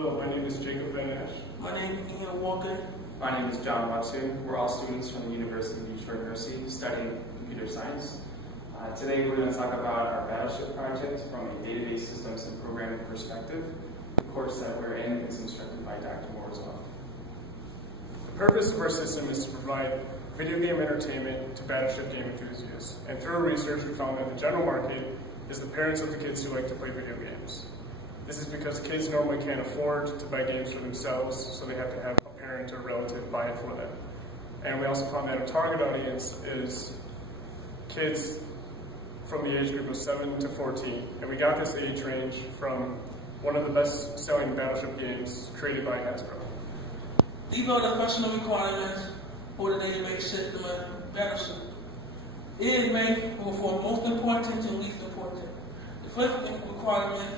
Hello, my name is Jacob Van Ash. My name is Ian Walker. My name is John Watson. We're all students from the University of Detroit University studying computer science. Today we're going to talk about our Battleship project from a database systems and programming perspective. The course that we're in is instructed by Dr. Morozov. The purpose of our system is to provide video game entertainment to Battleship Game enthusiasts. And through our research, we found that the general market is the parents of the kids who like to play video games. This is because kids normally can't afford to buy games for themselves, so they have to have a parent or relative buy it for them. And we also found that our target audience is kids from the age group of 7 to 14. And we got this age range from one of the best-selling Battleship games created by Hasbro. These are the functional requirements for the database system of Battleship. It is ranked from most important to least important. The first requirement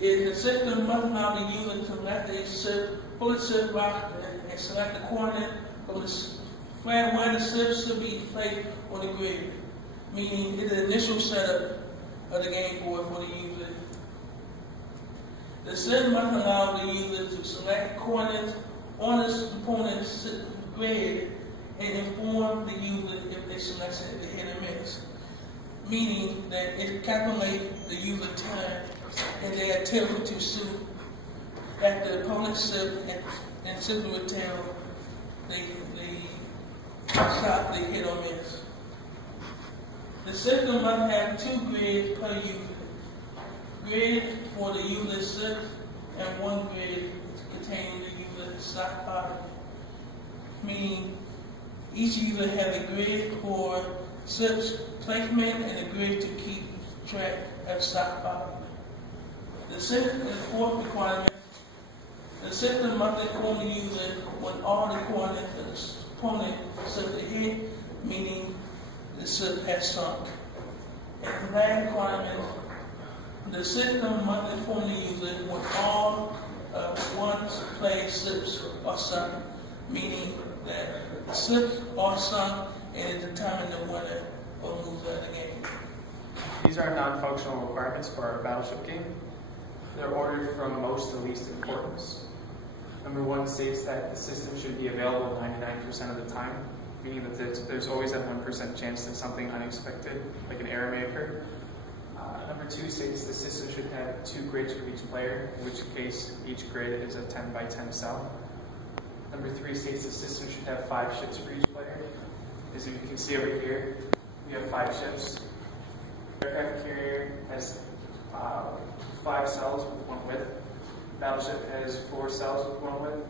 is the system must allow the user to select a ship, fully ship roster, and select the coordinate from the flag where the ship should be placed on the grid, meaning it's the initial setup of the game board for the user. The system must allow the user to select coordinates on the component's grid and inform the user if they selected the hit or miss, meaning that it calculates the user time and their attempt to shoot at the opponent's ship and simply would tell the shot they hit or miss. The system must have 2 grids per user. Grid for the user's ship and 1 grid containing the user's stockpile, meaning each user has a grid for ship's placement and a grid to keep track of stockpile. The fourth requirement, the system must inform the user when all the coordinates of the opponent ship to hit, meaning the ship has sunk. And the last requirement, the system must inform the user when all one's played ships are sunk, meaning that the ships are sunk and it determines the winner or loser of the game. These are non-functional requirements for our Battleship game. They're ordered from most to least importance. Number 1 states that the system should be available 99% of the time, meaning that there's always a 1% chance that something unexpected, like an error may occur. Number 2 states the system should have 2 grids for each player, in which case each grid is a 10 by 10 cell. Number 3 states the system should have 5 ships for each player. As you can see over here, we have 5 ships. The aircraft carrier has 5 cells with 1 width. Battleship has 4 cells with 1 width.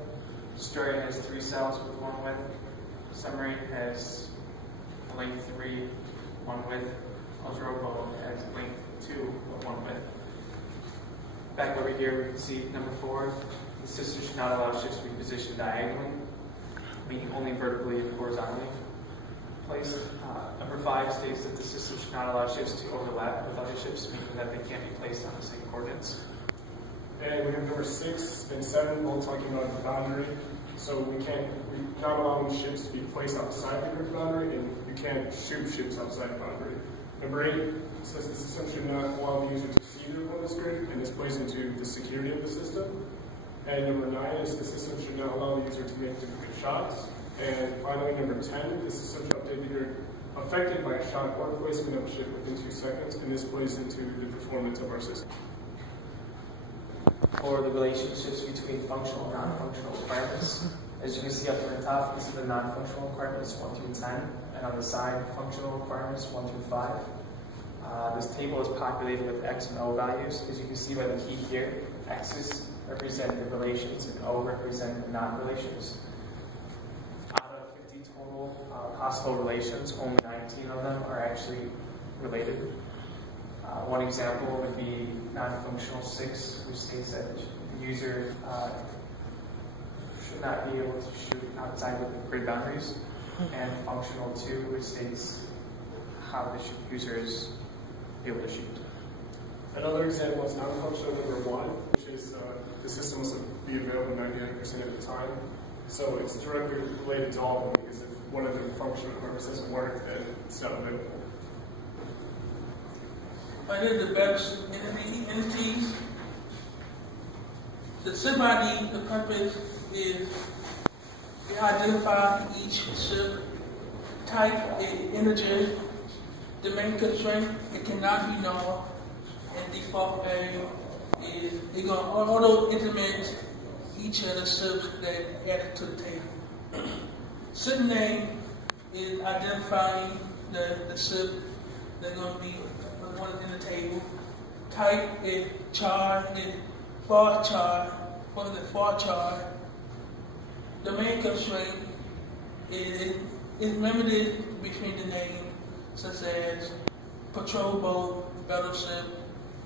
Destroyer has 3 cells with 1 width. Submarine has length 3, 1 width. Ultra rowboat has length 2 with 1 width. Back over here, we can see number 4. The system should not allow ships to be positioned diagonally, meaning only vertically and horizontally placed. Number 5 states that the system should not allow ships to overlap with other ships, meaning that they can't be placed on the same coordinates. And we have number 6 and 7 both talking about the boundary. So we're not allowing ships to be placed outside the grid boundary, and you can't shoot ships outside the boundary. Number 8 says the system should not allow the user to see their opponent's grid, and this plays into the security of the system. And number 9 is the system should not allow the user to make duplicate shots. And finally, number 10, the system should update the grid affected by a shot or placement of a ship within 2 seconds, and this plays into the performance of our system. For the relationships between functional and non-functional requirements, as you can see up in the top, these are the non-functional requirements 1 through 10, and on the side, functional requirements 1 through 5. This table is populated with X and O values. As you can see by the key here, X's represent the relations and O represent the non-relations. Out of 50 total possible relations, only 19 of them are actually related. One example would be non-functional 6, which states that the user should not be able to shoot outside of the grid boundaries, and functional 2, which states how the user is able to shoot. Another example is non-functional number 1, which is the system must be available 99% of the time. So it's directly related to all of them, because if one of the functional requirements doesn't work, then it's not available. Right here, the Battleship entities. The SIP ID, the purpose is to identify each SIP type and integer. The main constraint, it cannot be null, and default value is it's going to auto-implement each of the SIPs that added to the table. SIP name is identifying the SIP that's going to be one in the table. Type is char, is far char, or the far char. The main constraint is limited between the names, such as patrol boat, battleship,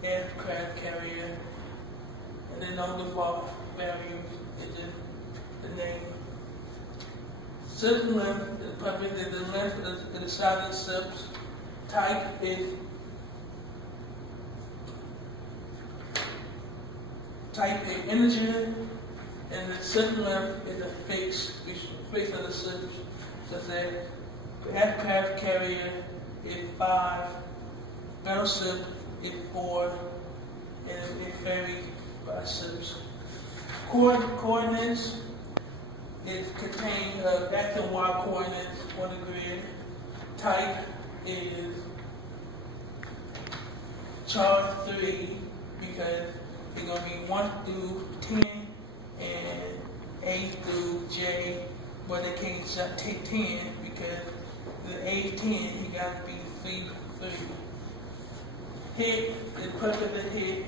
aircraft carrier, and then no default value is the name. SIP length is public, the length of the size of SIPs. Type is integer, and the SIP length is a fix of the SIPs, such as aircraft carrier is 5, battleship is 4, and it varies by SIPs. Coordinates is contained X and Y coordinates on the grid. Type is chart 3 because it's going to be 1 through 10 and A through J, but they can't take 10 because the A 10, you got to be 3. Hit, the purpose of the hit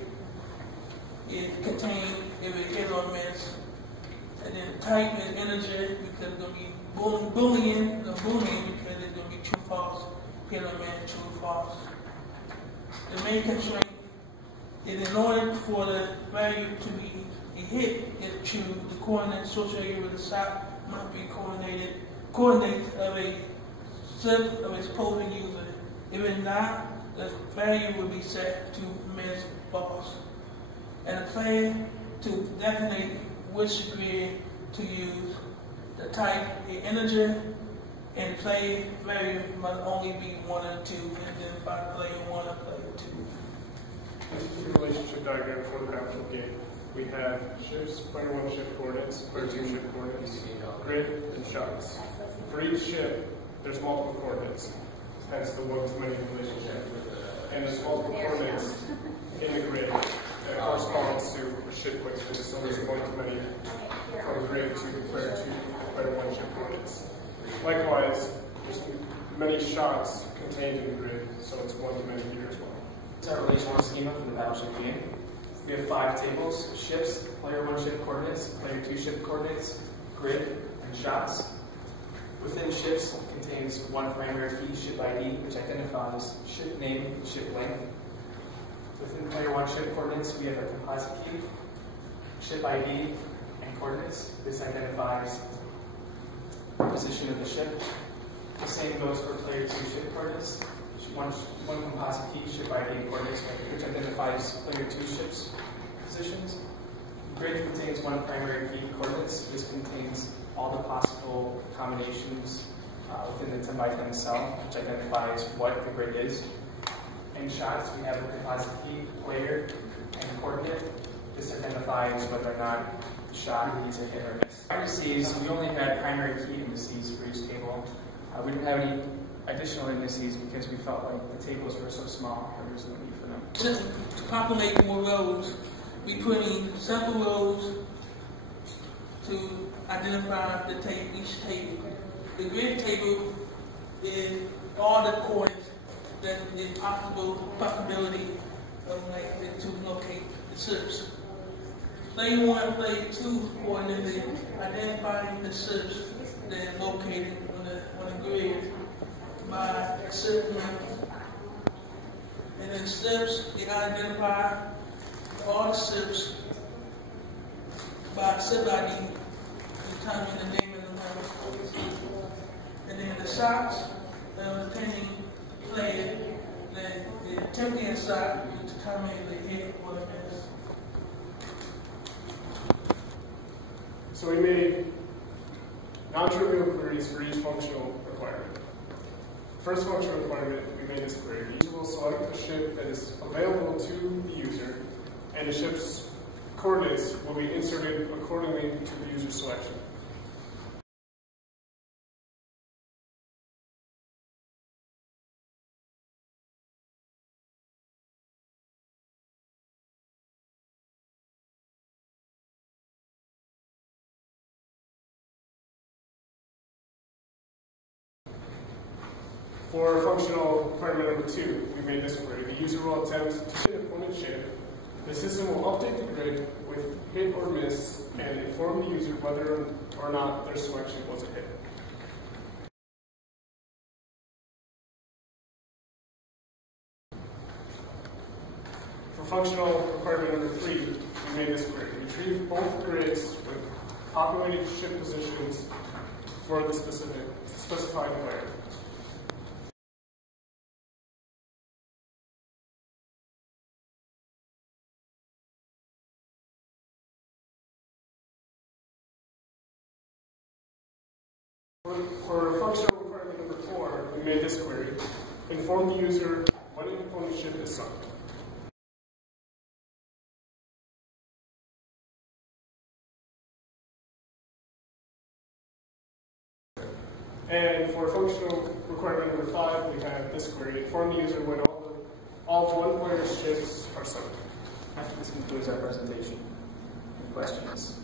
is contained if it hit or miss. And then type is integer because it's going to be Boolean because it's going to be true, false, hit or miss, true, false. The main constraint is in order for the value to be a hit is true, the coordinates associated with the shot must be coordinates of a SIP of its opposing user. If it's not, the value will be set to miss, false. And the player to designate which grid to use, the type is integer, and play value must only be 1 or 2, identify player 1 or player 2. This is the relationship diagram for the Battleship game. We have ships, player 1 ship coordinates, player 2 ship coordinates, grid, and shots. For each ship, there's multiple coordinates, hence the one-to-many relationship. And there's multiple coordinates in the grid that corresponds to ship placement. So there's one-to-many from grid to player 2, player 1 ship coordinates. Likewise, there's many shots contained in the grid, so it's one-to-many here as well. This is our relational schema for the Battleship game. We have 5 tables: ships, player 1 ship coordinates, player 2 ship coordinates, grid, and shots. Within ships contains one primary key, ship ID, which identifies ship name and ship length. Within player 1 ship coordinates, we have a composite key, ship ID, and coordinates. This identifies the position of the ship. The same goes for player 2 ship coordinates. One composite key, ship ID, and coordinates, which identifies player 2 ship's positions. Grid contains one primary key, coordinates. This contains all the possible combinations within the 10 by 10 cell, which identifies what the grid is. In shots, we have a composite key, player, and coordinate. This identifies whether or not the shot is a hit or miss. Indices, we only had primary key indices for each table. We didn't have any additional indices because we felt like the tables were so small, there was no need for them. To populate more rows, we put in several rows to identify each table. The grid table is all the coordinates that is possibility of to locate the SIPs. Player 1, player 2 coordinates is identifying the SIPs that is located on the grid by a certain length. And then SIPs, you identify all the SIPs by SIP ID, determine the name of the number. And then the shots, depending player, the attempting a shot, you determine the hit or the miss. So we made non-trivial queries for each functional requirement. First functional requirement, we made this query. User will select a ship that is available to the user and a ship's coordinates will be inserted accordingly to the user selection. For functional requirement number 2, we made this query. The user will attempt to hit an opponent ship. The system will update the grid with hit or miss and inform the user whether or not their selection was a hit. For functional requirement number 3, we made this query. Retrieve both grids with populated ship positions for the specified player. For functional requirement number 4, we made this query. Inform the user when an opponent ship is sunk. And for functional requirement number 5, we have this query. Inform the user when all one player's ships are sunk. This concludes our presentation. Any questions?